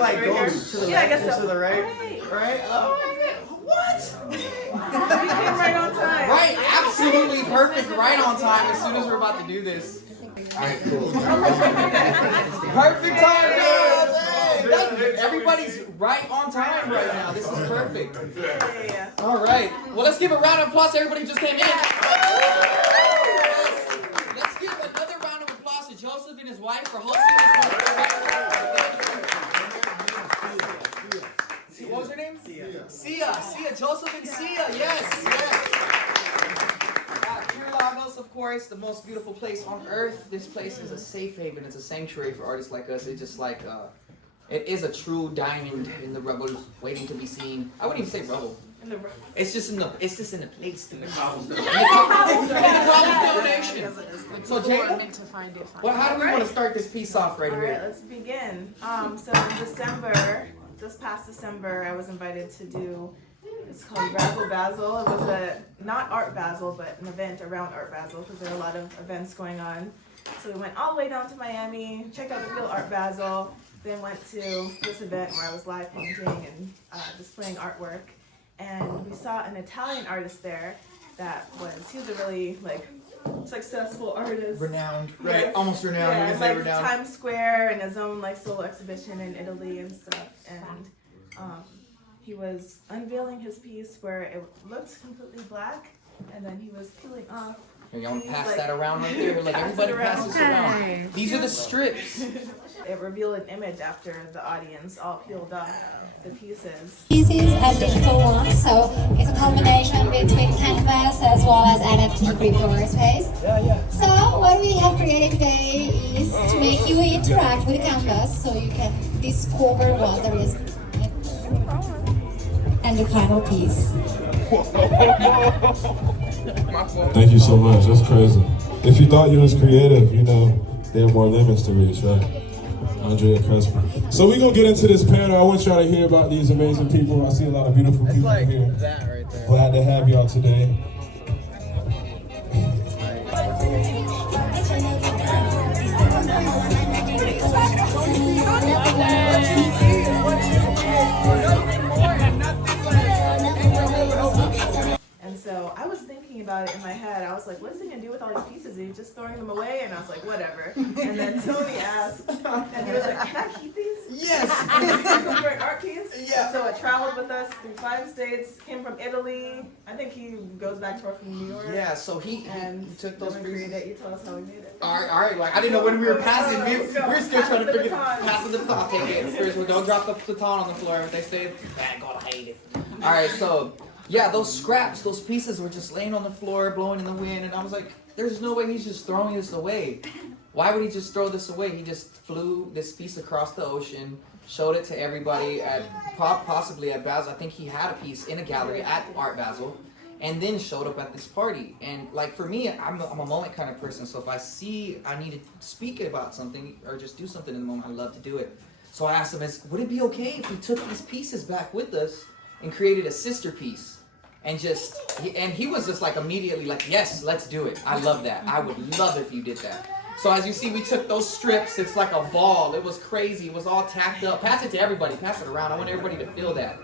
like goes to the Yeah, I left guess and so. to the right. Right? Oh, what? You came right on time. Right, absolutely perfect, right on time as soon as we're about to do this. Alright, cool. Perfect time, guys! Hey, everybody's right on time right now. This is perfect. Yeah. Alright, well, let's give a round of applause to everybody who just came in. Let's give another round of applause to Joseph and his wife for hosting this. What was her name? Sia, Joseph and Sia, yes. Pure Lagos, of course, the most beautiful place on earth. This place is a safe haven. It's a sanctuary for artists like us. It's just like, it is a true diamond in the rubble waiting to be seen. I wouldn't even say rubble. It's just in the place. In the cobblestone. In the cobblestone nation. So Jada, well, how do we want to start this piece off right here? All right, let's begin. So this past December, I was invited to do, it's called Razzle Bazzle. It was not Art Basel, but an event around Art Basel, because there are a lot of events going on. So we went all the way down to Miami, checked out the real Art Basel, then went to this event where I was live painting and displaying artwork. And we saw an Italian artist there he was a really successful artist. Renowned, right? Yes. Almost renowned. Yeah, You can say renowned. Times Square and his own solo exhibition in Italy and stuff. And he was unveiling his piece where it looked completely black, and then he was peeling off. You want to pass that around right there? Everybody passes it around. These are the strips. It revealed an image after the audience all peeled off the pieces. Pieces and digital ones, so it's a combination between canvas as well as NFT crypto space. So what we have created today is to make you interact with the canvas so you can discover what there is and the final piece. Thank you so much. That's crazy. If you thought you was creative, there are more limits to reach, right? Andrea Crespi. So we're going to get into this panel. I want y'all to hear about these amazing people. I see a lot of beautiful people here. That right there. Glad to have y'all today. And so I was thinking about it in my head. I was like, what's he going to do with all these pieces? Is he just throwing them away? And I was like, whatever. And then Tony asked, and he was like, can I keep these? Yes. For an art piece? Yeah. So it traveled with us through 5 states, came from Italy. I think he goes back to from New York. Yeah, so he took those pieces. pieces. You tell us how we made it. All right. I didn't know when we were passing. We were still trying to figure out. Passing the baton. Take it. Spiritual. Don't drop the baton on the floor. They say, "Bad God, I hate it." All right, so yeah, those scraps, those pieces were just laying on the floor, blowing in the wind, and I was like, "There's no way he's just throwing this away. Why would he just throw this away?" He just flew this piece across the ocean, showed it to everybody at possibly at Basel. I think he had a piece in a gallery at Art Basel, and then showed up at this party. And for me, I'm a moment kind of person. So if I see I need to speak about something or just do something in the moment, I love to do it. So I asked him, would it be okay if we took these pieces back with us and created a sister piece? And he was just immediately yes, let's do it. I love that. I would love if you did that. So as you see, we took those strips. It's like a ball. It was crazy. It was all tacked up. Pass it to everybody. Pass it around. I want everybody to feel that.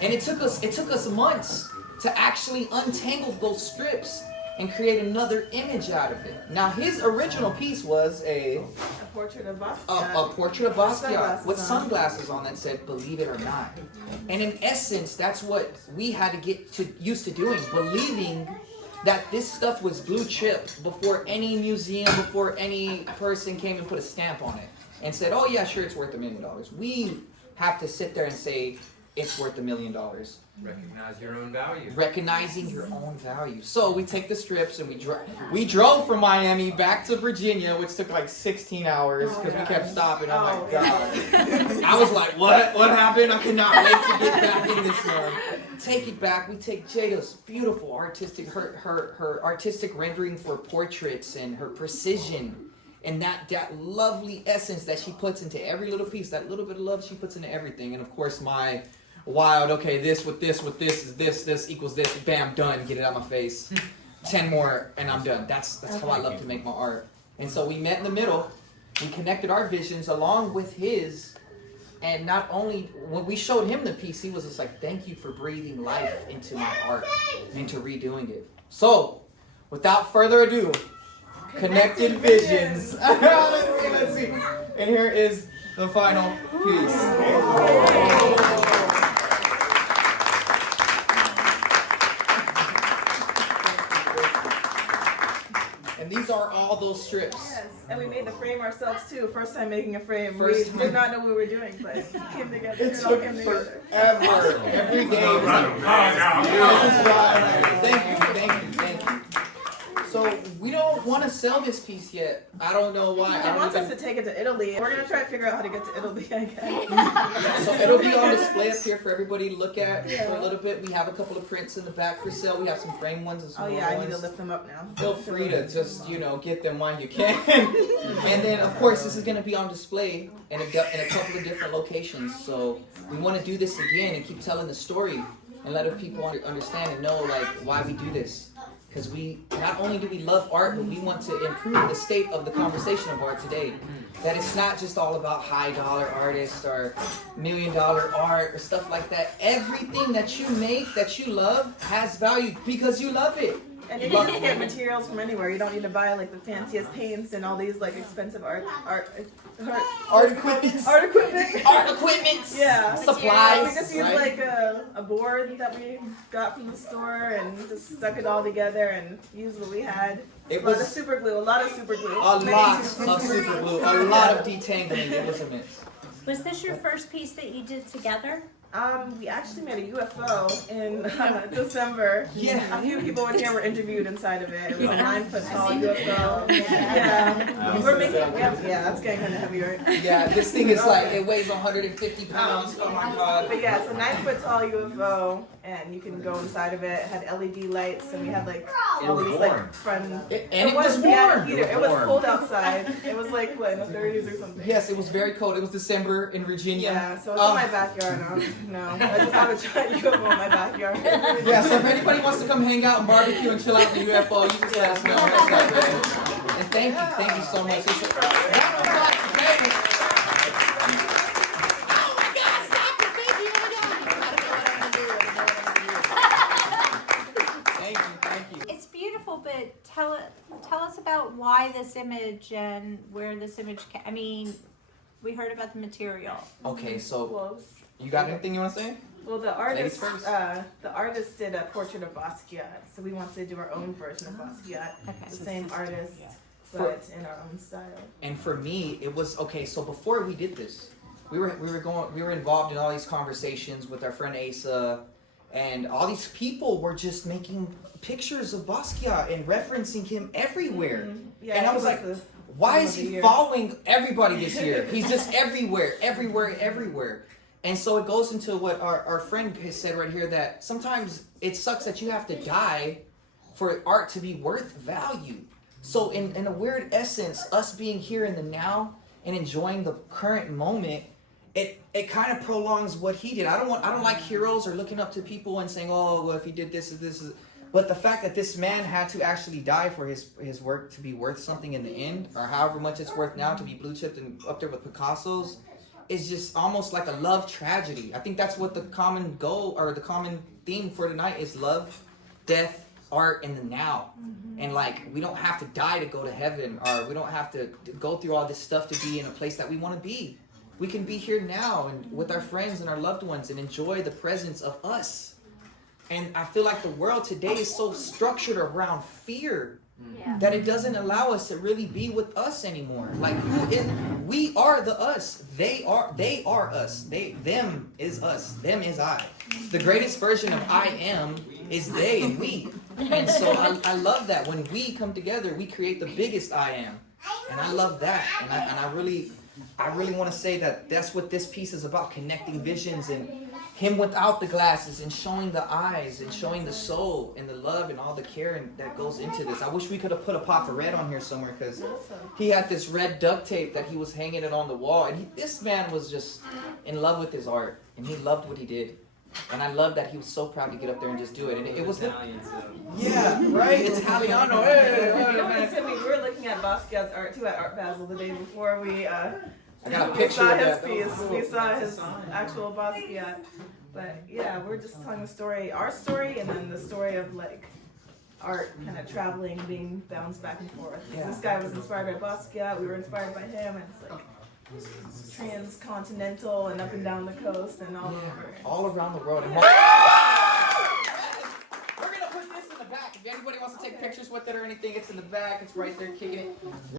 And it took us months to actually untangle those strips and create another image out of it. Now his original piece was a portrait of Basquiat. A portrait of Basquiat with sunglasses on that said, "Believe it or not." And in essence, that's what we had to get used to doing, believing that this stuff was blue chip before any museum, before any person came and put a stamp on it and said, "Oh yeah, sure, it's worth $1 million." We have to sit there and say, it's worth $1 million. Recognize your own value. Recognizing your own value. So we take the strips and we drove from Miami back to Virginia, which took 16 hours because we kept stopping. Oh my God. I was like, what happened? I cannot wait to get back in this one. Take it back. We take Jada's beautiful artistic, her artistic rendering for portraits and her precision. And that lovely essence that she puts into every little piece, that little bit of love she puts into everything. And of course my wild, okay, this with this is this equals this, bam, done, get it out of my face. 10 more and I'm done. That's how I love to make my art. And so we met in the middle, we connected our visions along with his, And not only, when we showed him the piece, he was just like, thank you for breathing life into my art, into redoing it. So, without further ado, Connected Visions. Let's see. And here is the final piece. And these are all those strips. Yes, and we made the frame ourselves too. First time making a frame. First We time. did not know what we were doing, but it came together. It It all took came together. forever. Every day was like, this is why. Thank you. So we don't want to sell this piece yet. I don't know why. He wants us to take it to Italy. We're gonna try to figure out how to get to Italy, I guess. So it'll be on display up here for everybody to look at for a little bit. We have a couple of prints in the back for sale. We have some frame ones and some Oh more yeah, I ones. need to lift them up now. Feel free to just, get them while you can. And then, of course, this is going to be on display in a couple of different locations. So we want to do this again and keep telling the story and let other people understand and know, like, why we do this. Because we, not only do we love art, but we want to improve the state of the conversation of art today. That it's not just all about high dollar artists or $1 million art or stuff like that. Everything that you make, that you love, has value because you love it. And you can just get materials from anywhere. You don't need to buy like the fanciest paints and all these like expensive art equipment. Art equipment. Art equipment. Yeah. Supplies. We just used right? like a board that we got from the store and just stuck it all together and used what we had. It a lot was of super glue. A lot of super glue. a lot of super super glue, a lot of detangling. It was immense. Was this your first piece that you did together? We actually made a UFO in December. Yeah. A few people in here were interviewed inside of it. It was a 9-foot tall UFO. Yeah. We're making, that's getting kind of heavy, right? Yeah, this thing is like, it weighs 150 pounds. Oh my god. But yeah, it's a 9-foot tall UFO, and you can go inside of it. It had LED lights, and we had like all these like front. And it was we had a warm. heater. It was cold outside. It was like what, in the 30s or something. Yes, it was very cold. It was December in Virginia. Yeah, so it's in my backyard now. No, I just have a giant UFO in my backyard. Yeah, so if anybody wants to come hang out and barbecue and chill out in the UFO, you just let us know. And thank you so much. It's a, Thank you. It's beautiful, but tell us about why this image and where this image came. I mean, we heard about the material. Okay, so Close. you got anything you want to say? Well, the Ladies artist, first. the artist did a portrait of Basquiat, so we wanted to do our own version of Basquiat. Okay. The same artist, but in our own style. And for me, it was okay. So before we did this, we were involved in all these conversations with our friend Asa, and all these people were just making pictures of Basquiat and referencing him everywhere. Yeah, and I he was like, the why film is of the he year. following everybody this year? He's just everywhere. And so it goes into what our friend has said right here, that sometimes it sucks that you have to die for art to be worth value. So in a weird essence, us being here in the now and enjoying the current moment, it kind of prolongs what he did. I don't like heroes or looking up to people and saying, oh, well, if he did this. But the fact that this man had to actually die for his work to be worth something in the end, or however much it's worth now, to be blue chipped and up there with Picasso's, is just almost like a love tragedy. I think that's what the common goal or the common theme for tonight is: love, death, art, and the now. And like, we don't have to die to go to heaven, or we don't have to go through all this stuff to be in a place that we want to be. We can be here now and with our friends and our loved ones and enjoy the presence of us. And I feel like the world today is so structured around fear that it doesn't allow us to really be with us anymore. Like, we are the us. They are us. Them is us. Them is I. The greatest version of I am is they and we. And so I love that when we come together, we create the biggest I am. And I love that. And I really want to say that that's what this piece is about: connecting visions and him without the glasses and showing the eyes and showing the soul and the love and all the care that goes into this. I wish we could have put a pop of red on here somewhere, because he had this red duct tape that he was hanging it on the wall, and this man was just in love with his art and he loved what he did. And I love that he was so proud to get up there and just do it. And it was Italian, so. yeah, right? Italiano. Hey, You know what it's funny? We were looking at Basquiat's art too at Art Basel the day before we I got a We picture saw of his that. piece. We saw his actual Basquiat. But yeah, we're just telling the story, our story, and then the story of like art kind of traveling, being bounced back and forth. Yeah. This guy was inspired by Basquiat. We were inspired by him, and it's like transcontinental and up and down the coast and all over. All around the world. We're gonna put this in the back. If anybody wants to take pictures with it or anything, it's in the back. It's right there kicking it.